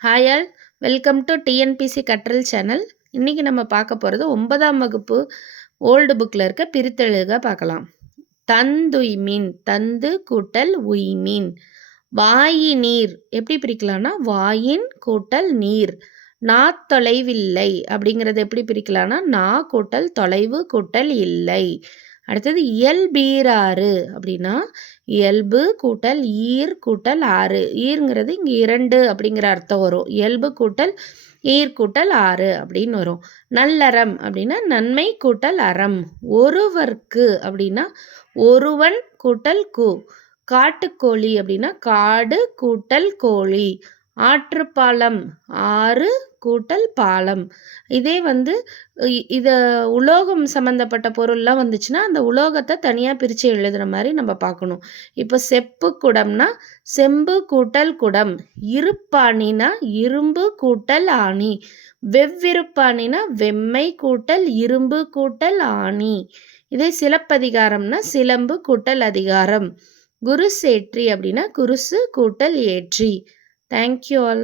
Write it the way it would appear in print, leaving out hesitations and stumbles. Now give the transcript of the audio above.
Hi all, welcome to TNPSC கற்றல் channel. இன்றைக்கி நம்ம பார்க்க போகிறது 9ஆம் வகுப்பு ஓல்டு புக்கில் இருக்க பிரித்தெழுக பார்க்கலாம். தந்துய்மீன், தந்து கூட்டல் உய்மீன். வாயினீர் எப்படி பிரிக்கலாம்னா வாயின் கூட்டல் நீர். தொலைவில்லை அப்படிங்கிறது எப்படி பிரிக்கலாம்னா நா கூட்டல் தொலைவு கூட்டல் இல்லை. அடுத்தது இயல்பீராறு அப்படின்னா இயல்பு கூட்டல் ஈர் கூட்டல் ஆறு. ஈருங்கிறது இங்கே 2 அப்படிங்கிற அர்த்தம் வரும். இயல்பு கூட்டல் ஈர் கூட்டல் ஆறு அப்படின்னு வரும். நல்லறம் அப்படின்னா நன்மை கூட்டல் அறம். ஒருவர்க்கு அப்படின்னா ஒருவன் கூட்டல் கு. காட்டுக்கோழி அப்படின்னா காடு கூட்டல் கோழி. ஆற்றுப்பாலம் ஆறு கூட்டல் பாலம். இதே இதை உலோகம் சம்மந்தப்பட்ட பொருள்லாம் வந்துச்சுன்னா அந்த உலோகத்தை தனியாக பிரித்து எழுதுகிற மாதிரி நம்ம பார்க்கணும். இப்போ செப்பு குடம்னா செம்பு கூட்டல் குடம். இருப்பாணினா இரும்பு கூட்டல் ஆணி. வெவ்விருப்பாணினா வெம்மை கூட்டல் இரும்பு கூட்டல் ஆணி. இதே சிலப்பதிகாரம்னா சிலம்பு கூட்டல் அதிகாரம். குருசேற்றி அப்படின்னா குருசு கூட்டல் ஏற்றி. Thank you all.